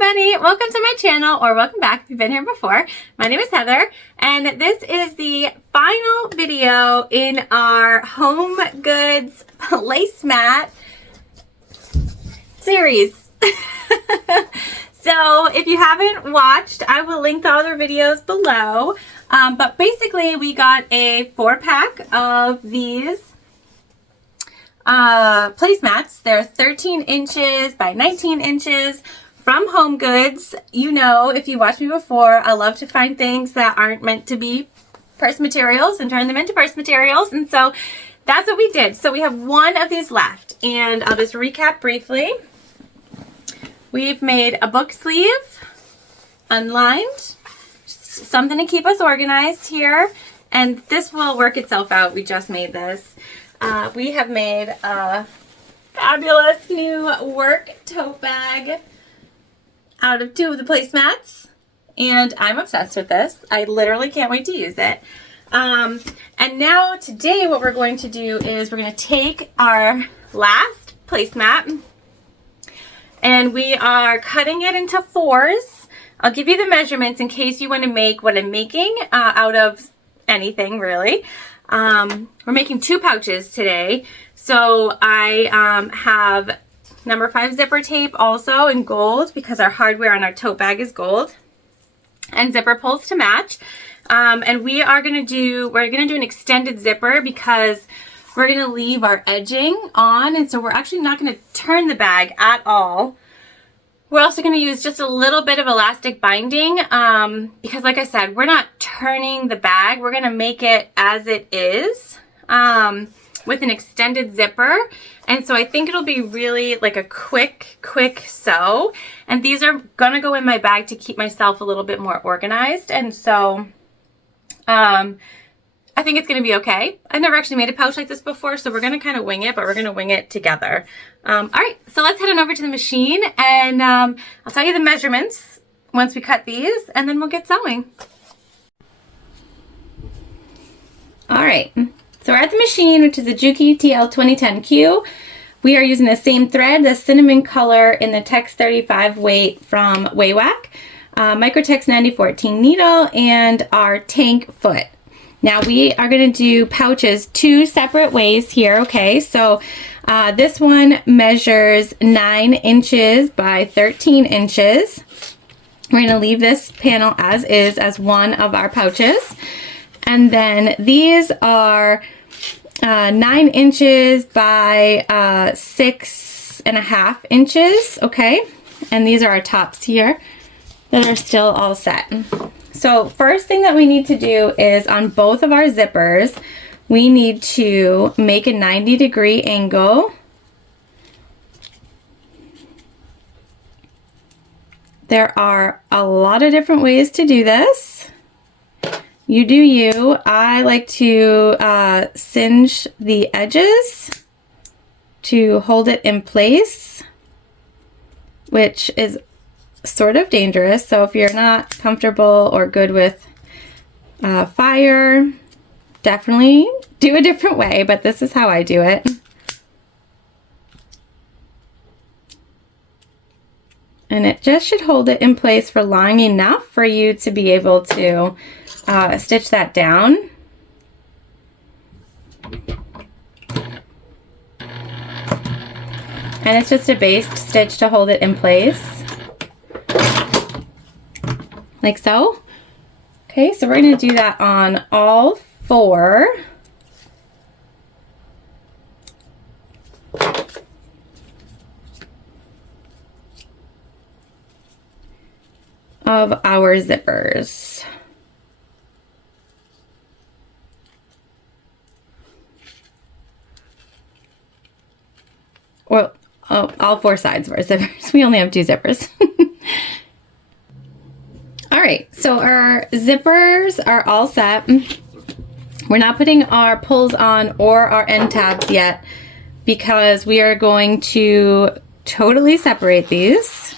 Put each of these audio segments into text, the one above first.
everybody, welcome to my channel, or welcome back if you've been here before. My name is Heather, and this is the final video in our HomeGoods placemat series. So if you haven't watched, I will link the other videos below, but basically we got a 4-pack of these placemats. They're 13 inches by 19 inches from HomeGoods. You know, if you watched me before, I love to find things that aren't meant to be purse materials and turn them into purse materials. And so that's what we did. So we have one of these left, and I'll just recap briefly. We've made a book sleeve, unlined, something to keep us organized here. And this will work itself out. We just made this. We have made a fabulous new work tote bag out of 2 of the placemats, and I'm obsessed with this. I literally can't wait to use it. And now today what we're going to do is we're going to take our last placemat and we are cutting it into 4s. I'll give you the measurements in case you want to make what I'm making out of anything really. We're making 2 pouches today. So I have number 5 zipper tape also in gold because our hardware on our tote bag is gold, and zipper pulls to match. And we're gonna do an extended zipper because we're gonna leave our edging on, and so we're actually not gonna turn the bag at all. We're also going to use just a little bit of elastic binding because, like I said, we're not turning the bag. We're going to make it as it is with an extended zipper. And so I think it'll be really like a quick sew. And these are going to go in my bag to keep myself a little bit more organized. And so I think it's going to be okay. I've never actually made a pouch like this before, so we're going to kind of wing it, but we're going to wing it together. All right, so let's head on over to the machine, and I'll tell you the measurements once we cut these, and then we'll get sewing. All right, so we're at the machine, which is a Juki TL 2010Q. We are using the same thread, the cinnamon color in the Tex 35 weight from Waywack, Microtex 9014 needle, and our tank foot. Now we are going to do pouches 2 separate ways here, okay? So this one measures 9 inches by 13 inches. We're going to leave this panel as is as one of our pouches. And then these are 9 inches by 6.5 inches, okay? And these are our tops here that are still all set. So first thing that we need to do is on both of our zippers, we need to make a 90-degree angle. There are a lot of different ways to do this. You do you. I like to singe the edges to hold it in place, which is sort of dangerous. So if you're not comfortable or good with fire, definitely do a different way, but this is how I do it. And it just should hold it in place for long enough for you to be able to stitch that down. And it's just a baste stitch to hold it in place, like so. Okay, so we're going to do that on all 4. Of our zippers. Well, all 4 sides of our zippers. We only have 2 zippers. All right, so our zippers are all set. We're not putting our pulls on or our end tabs yet because we are going to totally separate these.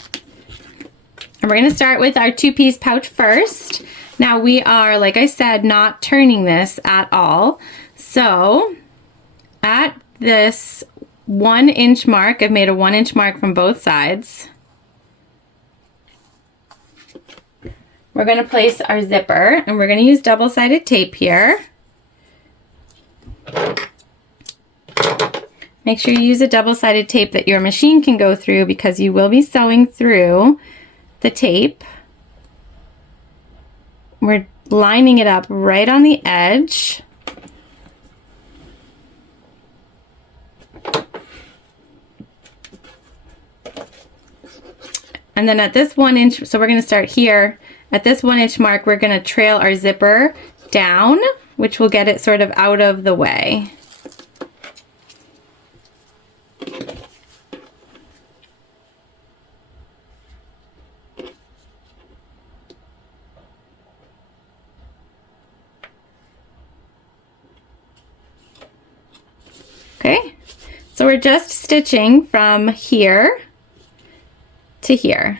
And we're going to start with our 2-piece pouch first. Now we are, like I said, not turning this at all. So at this 1-inch mark, I've made a 1-inch mark from both sides. we're going to place our zipper, and we're going to use double-sided tape here. Make sure you use a double-sided tape that your machine can go through, because you will be sewing through the tape. We're lining it up right on the edge. And then at this 1 inch, so we're going to start here. At this 1 inch mark, we're going to trail our zipper down, which will get it sort of out of the way. Okay, so we're just stitching from here to here.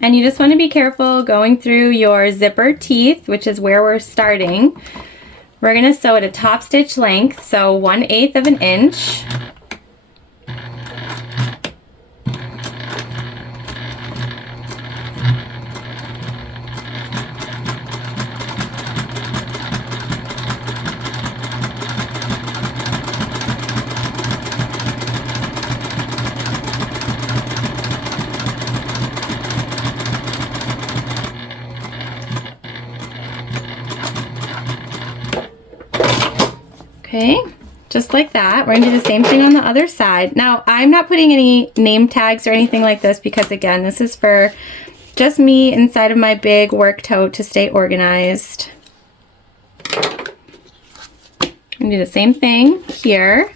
And you just want to be careful going through your zipper teeth, which is where we're starting. We're going to sew at a top stitch length, so 1/8 of an inch. Okay, just like that. We're going to do the same thing on the other side. Now, I'm not putting any name tags or anything like this because, again, this is for just me inside of my big work tote to stay organized. I'm going to do the same thing here.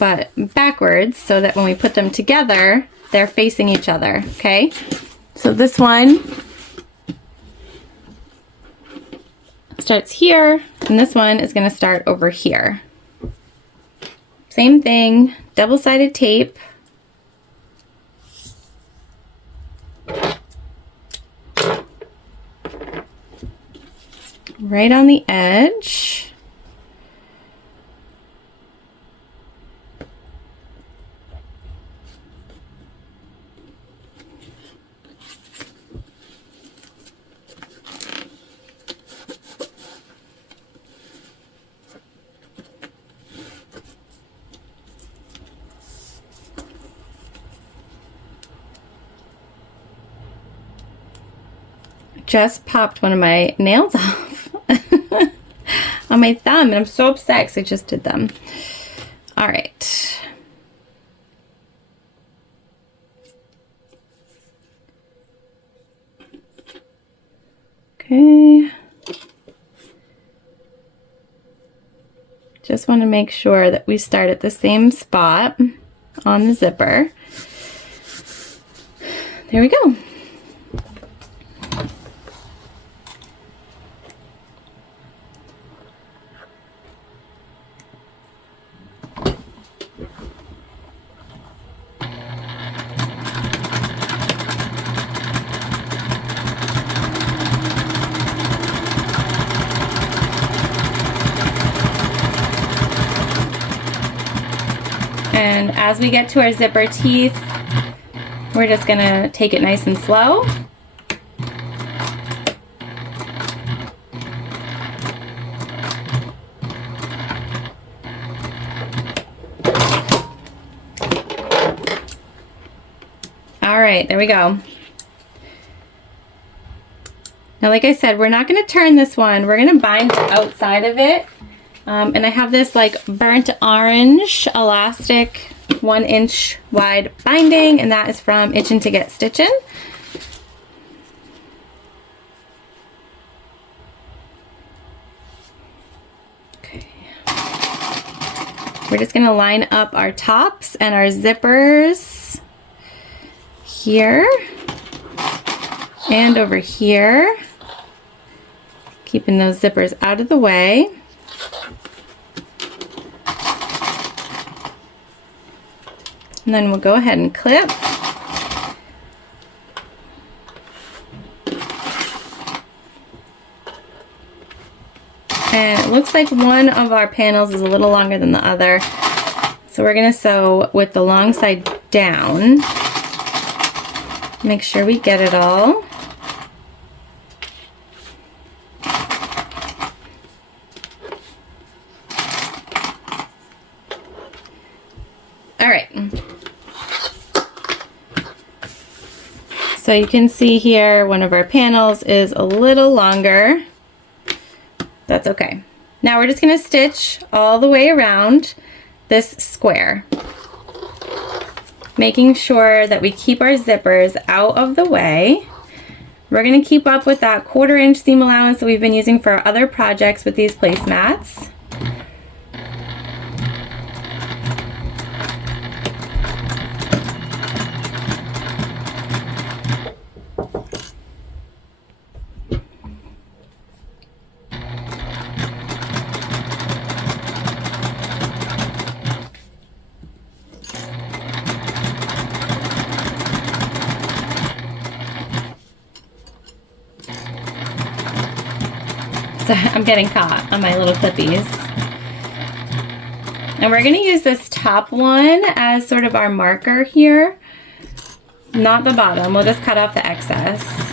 But backwards, so that when we put them together, they're facing each other, okay? So this one starts here, and this one is going to start over here. Same thing, double-sided tape. Right on the edge. Just popped one of my nails off on my thumb, and I'm so upset because I just did them. All right. Okay. Just want to make sure that we start at the same spot on the zipper. There we go. And as we get to our zipper teeth, we're just going to take it nice and slow. All right, there we go. Now, like I said, we're not going to turn this one. We're going to bind the outside of it. And I have this like burnt orange elastic 1 inch wide binding, and that is from Itchin' to Get Stitchin'. Okay. We're just gonna line up our tops and our zippers here and over here, keeping those zippers out of the way. And then we'll go ahead and clip. And it looks like one of our panels is a little longer than the other. So we're gonna sew with the long side down. Make sure we get it all. All right. So you can see here, one of our panels is a little longer. That's okay. Now we're just gonna stitch all the way around this square, making sure that we keep our zippers out of the way. We're gonna keep up with that 1/4 inch seam allowance that we've been using for our other projects with these placemats. So I'm getting caught on my little clippies. And we're gonna use this top one as sort of our marker here, not the bottom. We'll just cut off the excess.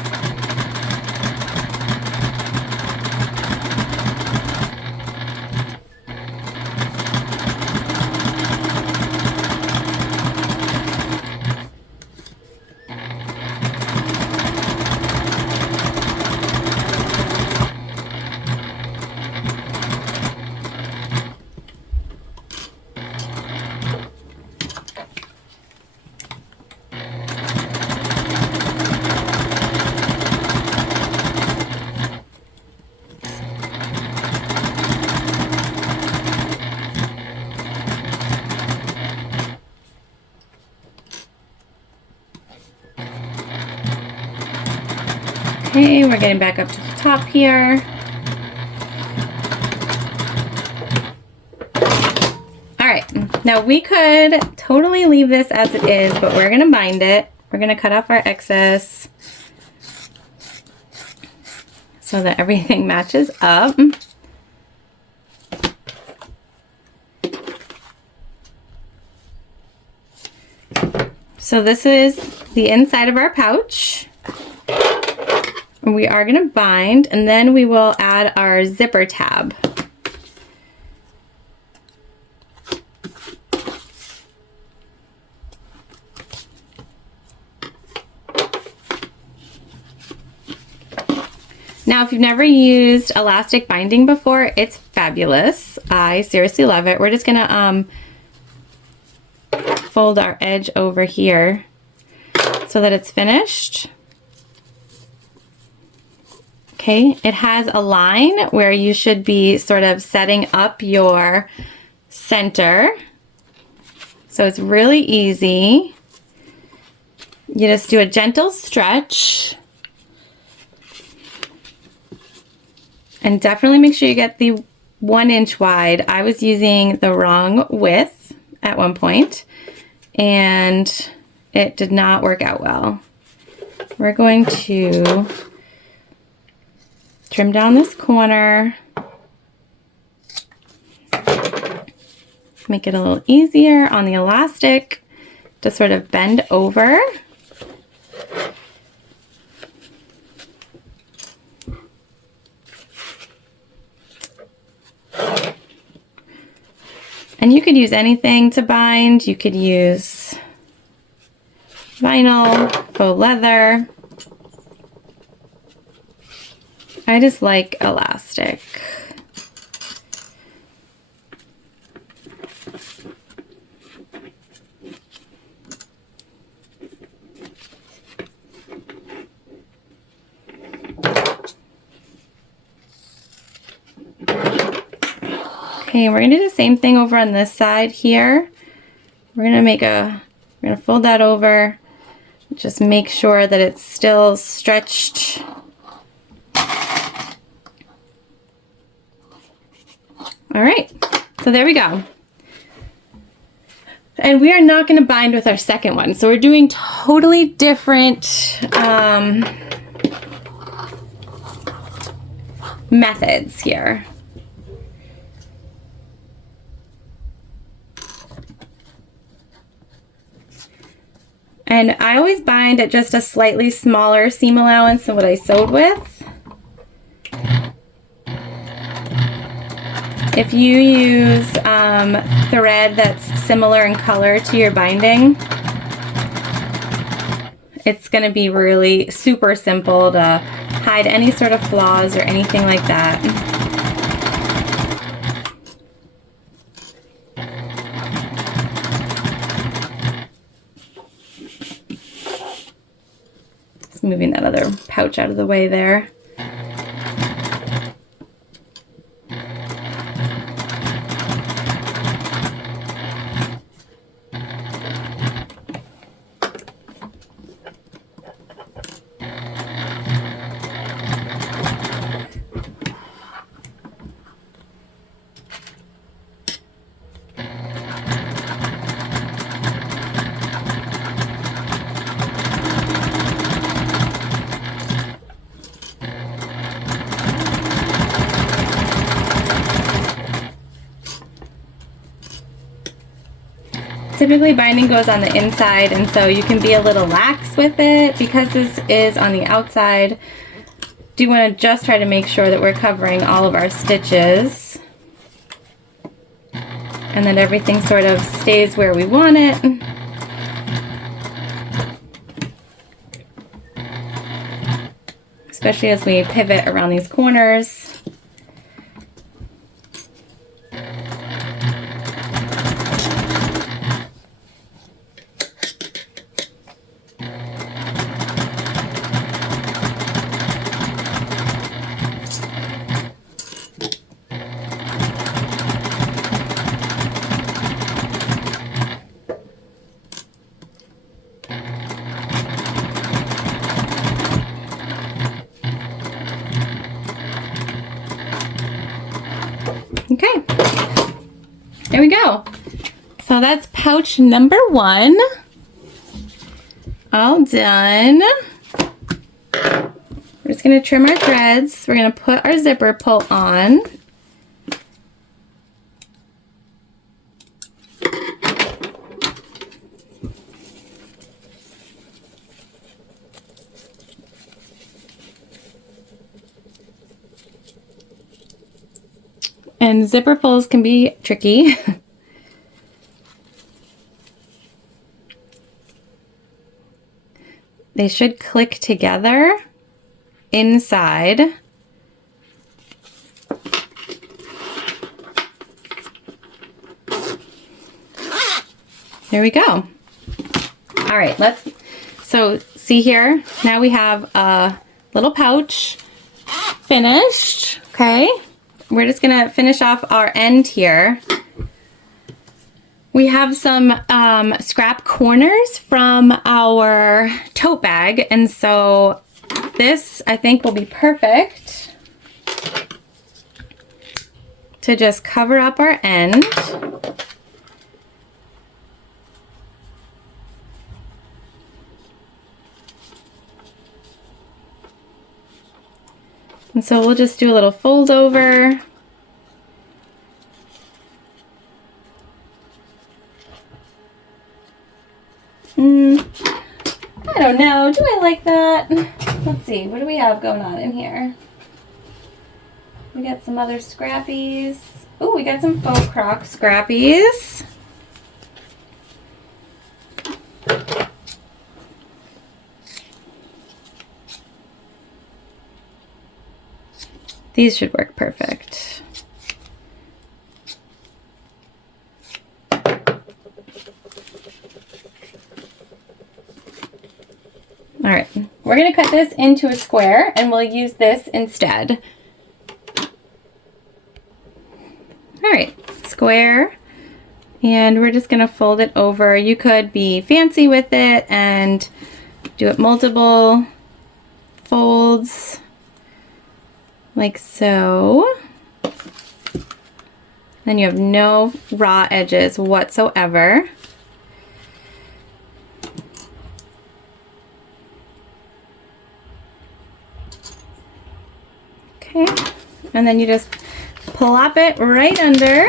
Okay, we're getting back up to the top here. All right, now we could totally leave this as it is, but we're gonna bind it. We're gonna cut off our excess so that everything matches up. So this is the inside of our pouch. We are going to bind, and then we will add our zipper tab. Now, if you've never used elastic binding before, it's fabulous. I seriously love it. We're just going to fold our edge over here so that it's finished. Okay, it has a line where you should be sort of setting up your center. So it's really easy. You just do a gentle stretch. And definitely make sure you get the 1 inch wide. I was using the wrong width at one point, and it did not work out well. We're going to trim down this corner, make it a little easier on the elastic to sort of bend over. And you could use anything to bind. You could use vinyl, faux leather. I just like elastic. Okay, we're gonna do the same thing over on this side here. We're gonna fold that over. Just make sure that it's still stretched. All right, so there we go. And we are not going to bind with our second one. So we're doing totally different methods here. And I always bind at just a slightly smaller seam allowance than what I sewed with. If you use thread that's similar in color to your binding, it's going to be really super simple to hide any sort of flaws or anything like that. Just moving that other pouch out of the way there. Typically binding goes on the inside, and so you can be a little lax with it because this is on the outside. Do want to just try to make sure that we're covering all of our stitches and that everything sort of stays where we want it. Especially as we pivot around these corners. Okay, there we go. So that's pouch number 1. All done. We're just going to trim our threads. We're going to put our zipper pull on. And zipper pulls can be tricky. They should click together inside. There we go. All right, so see here, now we have a little pouch finished, okay? We're just gonna finish off our end here. We have some scrap corners from our tote bag, and so this I think will be perfect to just cover up our end. And so we'll just do a little fold over. I don't know, do I like that? Let's see, what do we have going on in here? We got some other scrappies. Oh, we got some faux croc scrappies. These should work perfect. All right, we're gonna cut this into a square and we'll use this instead. All right, square, and we're just gonna fold it over. You could be fancy with it and do it multiple folds, like so. Then you have no raw edges whatsoever. Okay, and then you just plop it right under.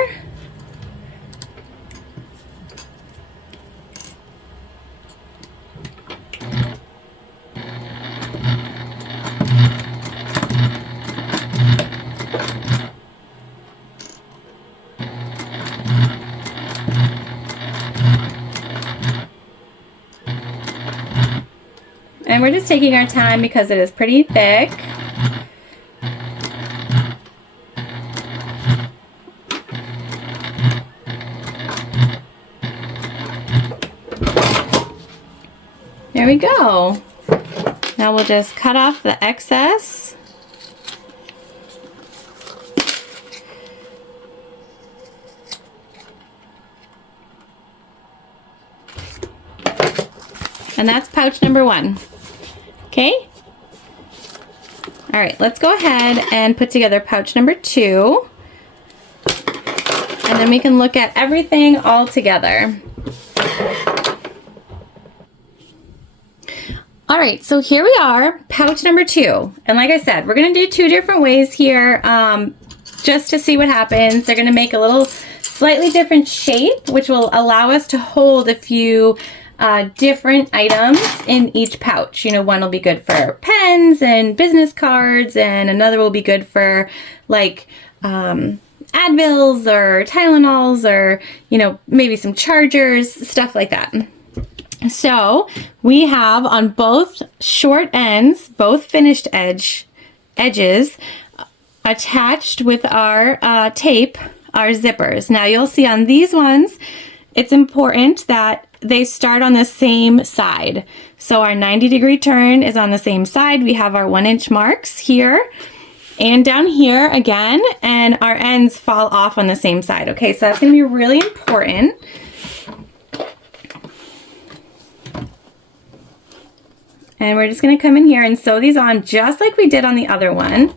And we're just taking our time because it is pretty thick. There we go. Now we'll just cut off the excess. And that's pouch number 1. Okay? All right, let's go ahead and put together pouch number 2. And then we can look at everything all together. All right, so here we are, pouch number 2. And like I said, we're gonna do 2 different ways here just to see what happens. They're gonna make a little slightly different shape, which will allow us to hold a few different items in each pouch. You know, one will be good for pens and business cards, and another will be good for like Advils or Tylenols, or, you know, maybe some chargers, stuff like that. So we have on both short ends, both finished edges, attached with our tape, our zippers. Now you'll see on these ones, it's important that they start on the same side. So our 90-degree turn is on the same side. We have our 1-inch marks here and down here again, and our ends fall off on the same side. Okay, so that's gonna be really important. And we're just gonna come in here and sew these on just like we did on the other one.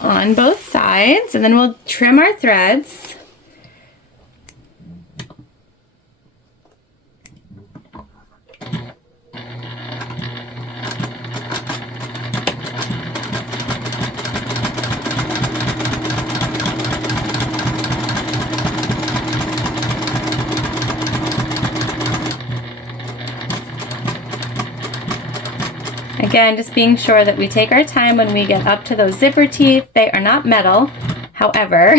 On both sides, and then we'll trim our threads. Again, just being sure that we take our time when we get up to those zipper teeth. They are not metal. However,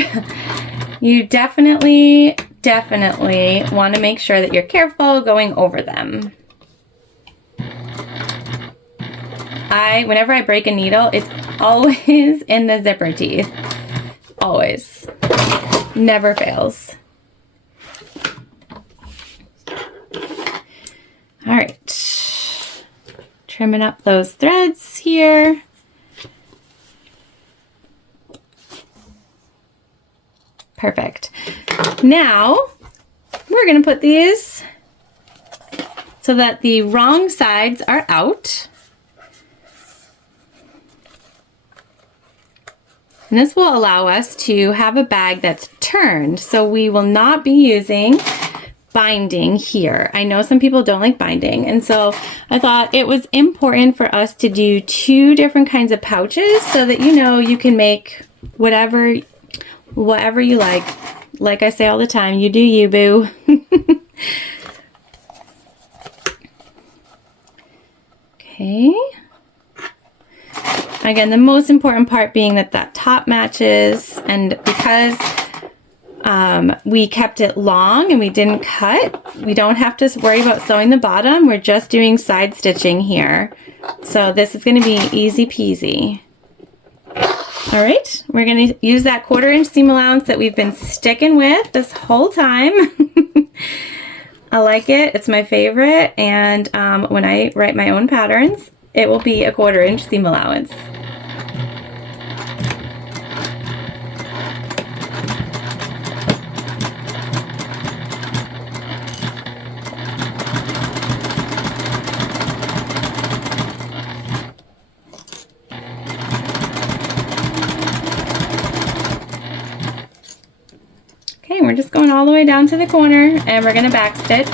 you definitely want to make sure that you're careful going over them. Whenever I break a needle, it's always in the zipper teeth. Always. Never fails. All right. Trimming up those threads here. Perfect. Now we're going to put these so that the wrong sides are out. And this will allow us to have a bag that's turned, so we will not be using binding here. I know some people don't like binding, and so I thought it was important for us to do 2 different kinds of pouches so that, you know, you can make whatever you like. Like I say all the time, you do you, boo. Okay. Again, the most important part being that that top matches, and because we kept it long and we didn't cut, we don't have to worry about sewing the bottom. We're just doing side stitching here. So this is going to be easy peasy. All right, we're going to use that 1/4-inch seam allowance that we've been sticking with this whole time. I like it. It's my favorite. And when I write my own patterns, it will be a 1/4-inch seam allowance. all the way down to the corner, and we're gonna back stitch.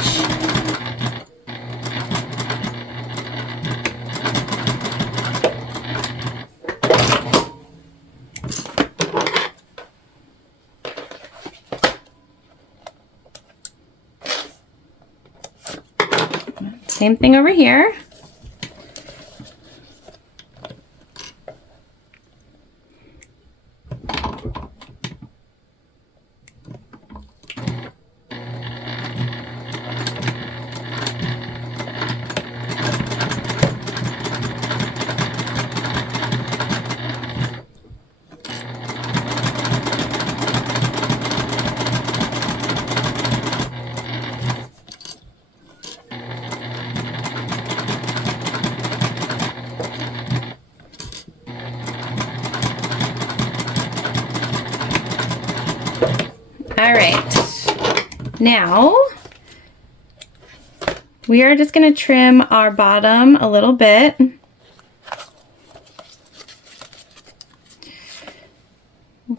Same thing over here. All right, now we are just going to trim our bottom a little bit.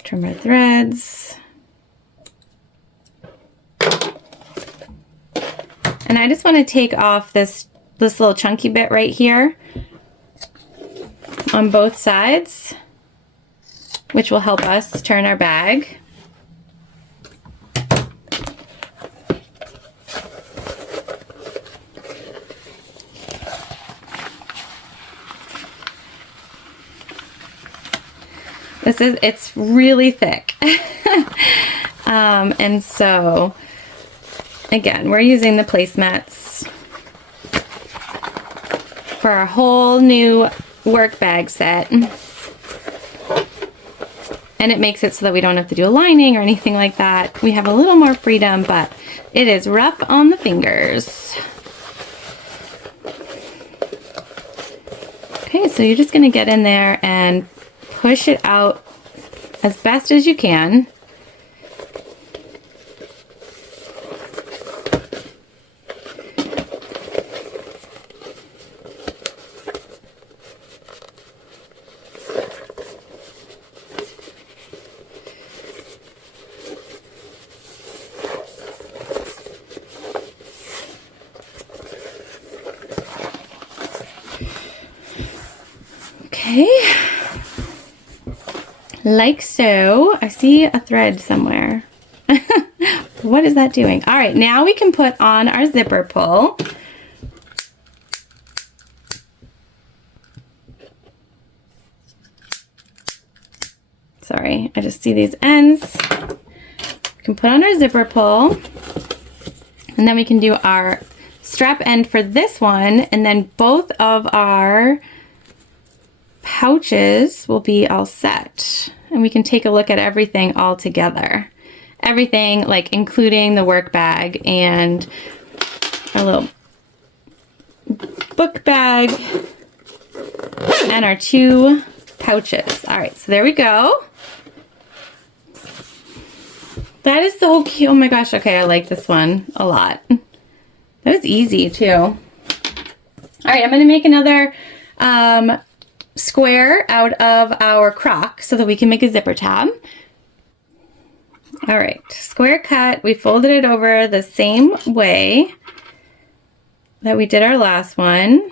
Trim our threads. And I just want to take off this little chunky bit right here on both sides, which will help us turn our bag. It's really thick. And so, again, we're using the placemats for our whole new work bag set. And it makes it so that we don't have to do a lining or anything like that. We have a little more freedom, but it is rough on the fingers. Okay, so you're just gonna get in there and push it out as best as you can. Okay. Like so. I see a thread somewhere. What is that doing? All right, now we can put on our zipper pull. Sorry, I just see these ends. We can put on our zipper pull, and then we can do our strap end for this one, and then both of our pouches will be all set. And we can take a look at everything all together. Everything, like including the work bag and our little book bag and our 2 pouches. All right, so there we go. That is so cute. Oh my gosh, okay, I like this one a lot. That was easy too. All right, I'm gonna make another square out of our crock so that we can make a zipper tab. All right, square cut. We folded it over the same way that we did our last one.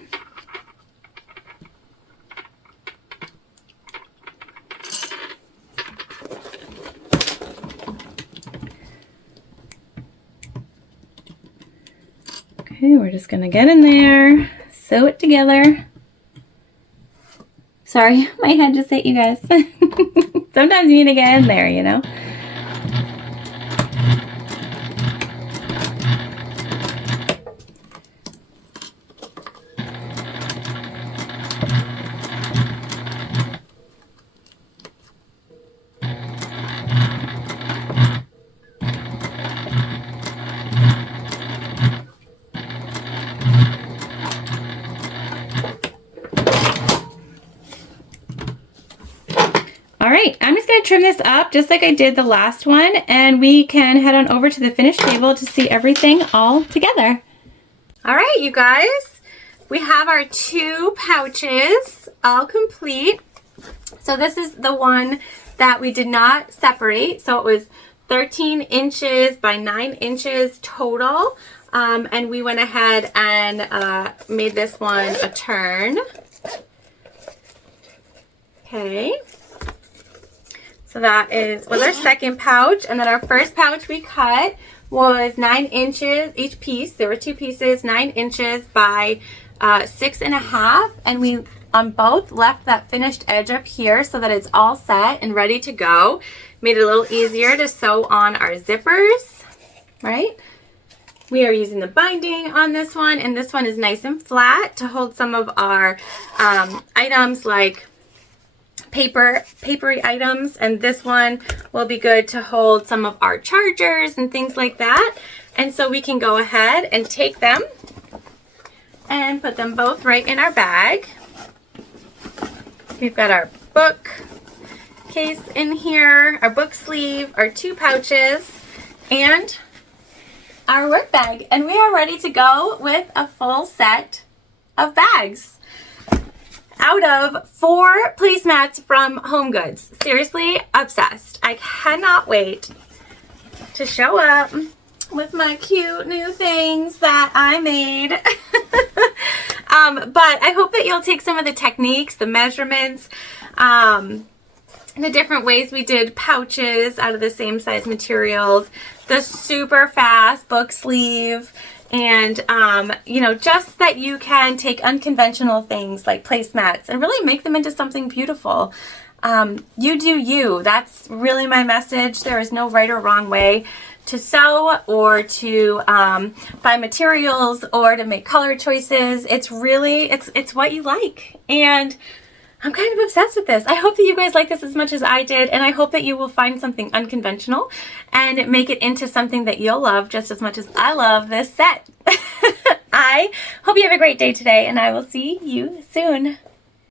Okay, we're just gonna get in there, sew it together. Sorry, my head just hit you guys. Sometimes you need to get in there, you know? All right, I'm just gonna trim this up just like I did the last one, and we can head on over to the finished table to see everything all together. All right, you guys, we have our 2 pouches all complete. So this is the one that we did not separate. So it was 13 inches by 9 inches total. And we went ahead and made this one a turn. Okay. So that was our second pouch. And then our first pouch we cut was 9 inches each piece. There were 2 pieces, 9 inches by 6.5. And we on both left that finished edge up here so that it's all set and ready to go. Made it a little easier to sew on our zippers, right? We are using the binding on this one, and this one is nice and flat to hold some of our items like papery items, and this one will be good to hold some of our chargers and things like that. And so we can go ahead and take them and put them both right in our bag. We've got our book case in here, our book sleeve, our 2 pouches, and our work bag. And we are ready to go with a full set of bags out of 4 placemats from HomeGoods. Seriously, obsessed. I cannot wait to show up with my cute new things that I made. But I hope that you'll take some of the techniques, the measurements, the different ways we did pouches out of the same size materials, the super fast book sleeve, and you know, just that you can take unconventional things like placemats and really make them into something beautiful. You do you. That's really my message. There is no right or wrong way to sew or to buy materials or to make color choices. It's really, it's what you like. And I'm kind of obsessed with this. I hope that you guys like this as much as I did, and I hope that you will find something unconventional and make it into something that you'll love just as much as I love this set. I hope you have a great day today, and I will see you soon.